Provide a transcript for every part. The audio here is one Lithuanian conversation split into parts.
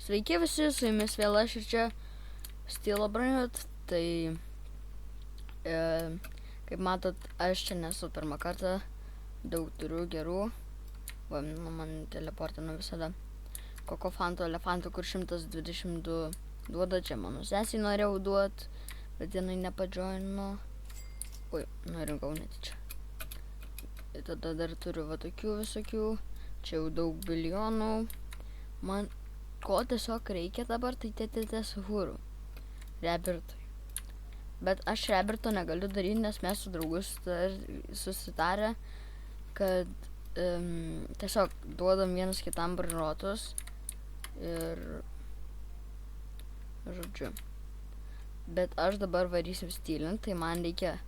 Sveiki visi, su jumis vėl aš ir čia Stilabrant. Tai, kaip matot, aš čia nesu pirmą kartą, daug turiu gerų. Va, man teleportinu visada. Kokofanto elefantų, kur 122 duoda, čia mano sesiai norėjau duot, bet jinai nepadžoino. Ui, nurinkau netyčia. Ir tada dar turiu va tokių visokių, čia jau daug bilijonų. Man ko tiesiog reikia dabar, tai TTT hurų. Rebirtui. Bet aš rebirto negaliu daryti, nes mes su draugus susitarę, kad tiesiog duodam vienas kitam brinotus ir žodžiu. Bet aš dabar varysim stylint, tai man reikia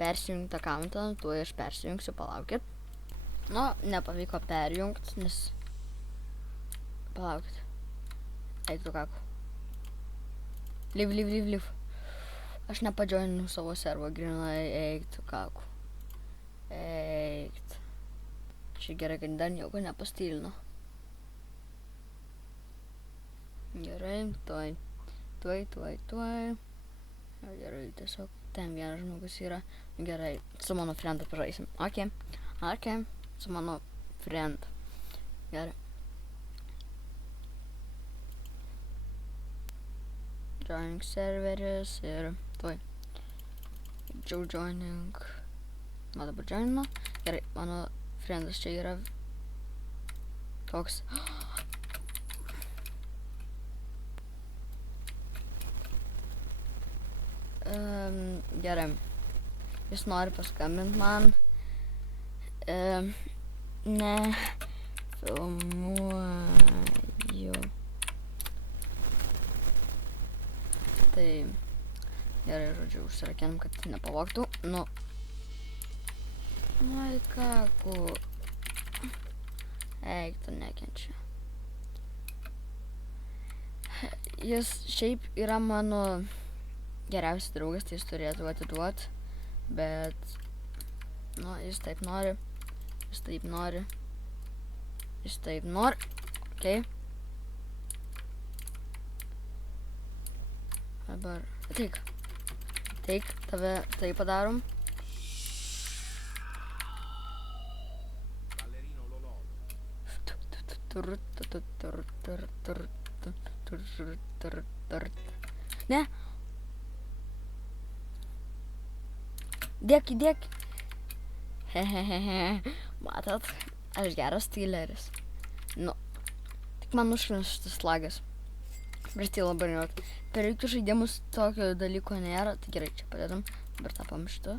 persijungti akauntą, tuo aš persijungsiu, palaukit. Nu, nepavyko perjungti, nes... Palaukit. Eik tu kaku. Liv. Aš nepadžoinu savo servo, grinai eik tu kaku. Eik. Čia gerai, kad dar nieko nepastylino. Gerai, tuoj. Gerai, tiesiog ten vienas žmogus yra. Gerai, su mano friendu pažaisim. Ok, su mano friendu. Gerai. Joining serveris ir tuoj. Joining. Man dabar joinino. Gerai, mano friendas čia yra toks. Gerai. Jis nori paskambinti man. Ne. Filmuoju. Tai gerai, žodžiu, užsirakinam, kad nepavogtų. Nu į kaku. Eik, tu nekenčia. Jis šiaip yra mano geriausias draugas, tai jis turėtų atiduot. Bet, nu, jis taip nori. Okei. Dabar, ateik, tave tai padarom. Ne. Dėk. Hehehehe. Matot, aš geras styleris. Nu, tik man užklinas šitas lagas. Prieš tai labai norėjau. Per jokius žaidimus tokio dalyko nėra. Tai gerai, čia padedam. Dabar tą pamirštu.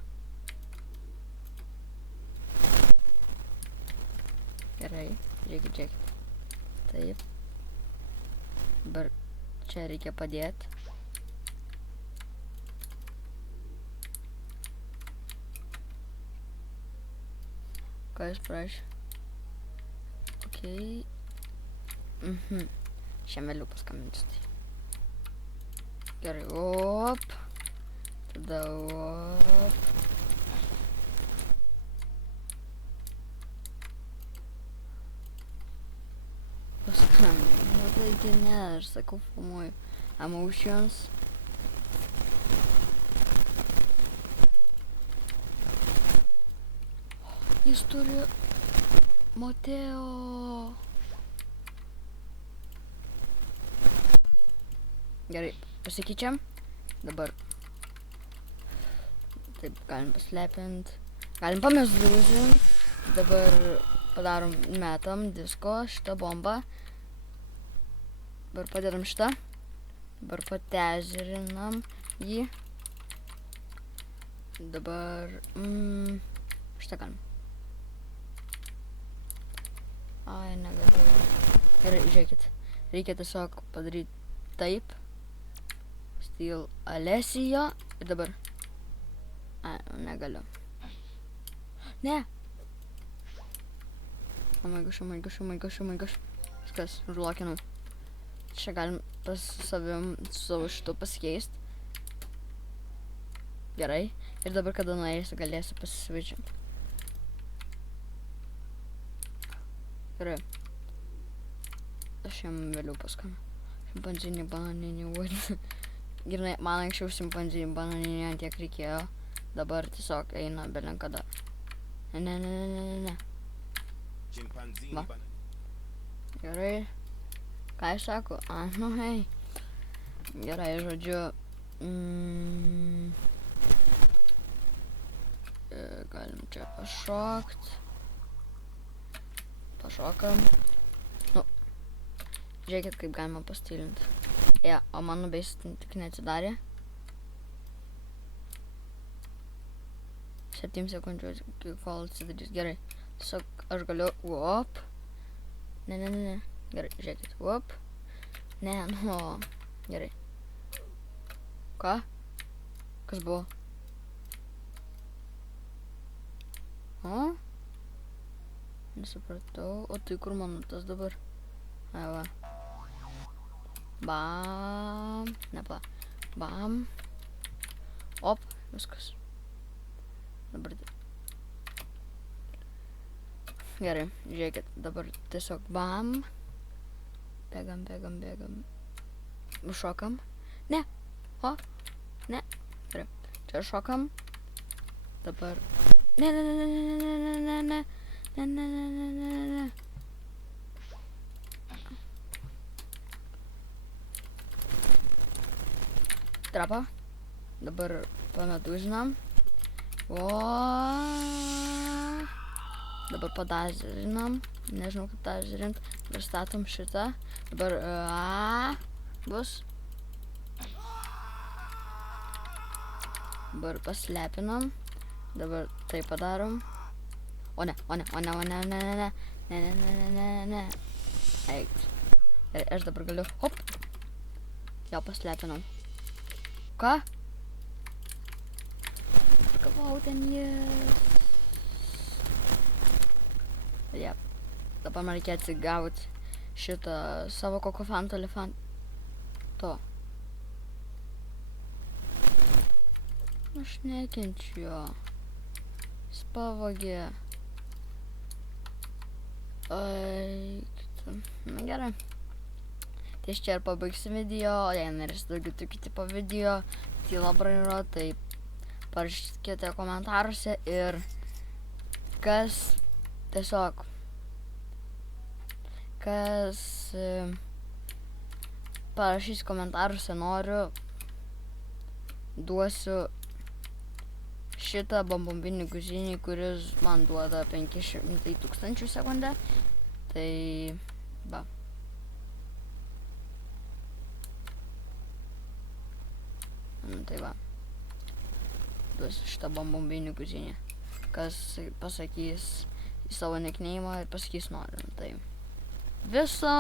Gerai, žiūrėkit. Taip. Dabar čia reikia padėti. Ką jis prašė? Okei. Šiam vėliau paskambinsiu tai. Gerai, op. Tada op. Paskambinsiu. Nu taigi ne, aš sakau, filmuoju Emotions. Jis turi Mateo. Gerai, pasikeičiam. Dabar taip galim paslepint. Galim pamest dūzį. Dabar padarom, metam disko, šitą bombą. Dabar padedam šitą. Dabar patezerinam jį. Dabar šitą galim. Ai, negaliu. Gerai, žiūrėkit. Reikia tiesiog padaryti taip. Steel Alesija. Ir dabar. Ai, negaliu. Ne. Oh my gosh. Viskas, užlokinau. Čia galim su savo šitu pasikeist. Gerai. Ir dabar, kada nueisiu, galėsiu pasisvičinti. Gerai. Aš jam vėliau paskambinu. Šimpanzinį bananinį uodį. Gerai, man anksčiau šimpanzinį bananinį ant tiek reikėjo. Dabar tiesiog eina belenkada. Ne. Va. Gerai. Ką jis sako? Nu hei. Gerai, žodžiu. Galim čia pašokt. Pašokam. Nu. Žiūrėkit, kaip galima pastilinti. Ja, o mano beis tik neatsidarė. 7 sekundžių, kol atsidarys. Gerai. Tiesiog aš galiu. Op. Ne. Gerai, žiūrėkit. Op. Ne, nu. Gerai. Ką? Kas buvo? O? Nesupratau. O tai kur mano tas dabar? Ai, va. Bam. Nepla. Bam. Op. Viskas. Dabar. Gerai, žiūrėkit. Dabar tiesiog bam. Bėgam. Šokam. Ne. O. Ne. Gerai. Čia šokam. Dabar. Ne. Trapa. Dabar pamedūžinam. O. Dabar padažinam. Nežinau, kaip dažinti. Dabar statom šitą. Dabar bus. Dabar paslepinam. Dabar tai padarom. O ne. Ne. Eik. Gerai, aš dabar galiu. Hop. Jo, paslepinam. Ką? Gavau ten jas. Jep. Dabar man reikia atsigauti šitą savo kokofanto elefanto. Aš nekenčiu jo. Jis pavogė. Na gerai. Tai čia ir pabaigsiu video, jei norėsite daugiau tokių tipo video, tai labai yra, tai parašykite komentaruose ir kas tiesiog, kas parašys komentaruose noriu, duosiu šitą bombombinį guzinį, kuris man duoda 500 000 sekundę. Tai va. Tai va. Duosiu šitą bombombinį guzinį. Kas pasakys į savo nickname'ą ir pasakys noriu. Tai viso.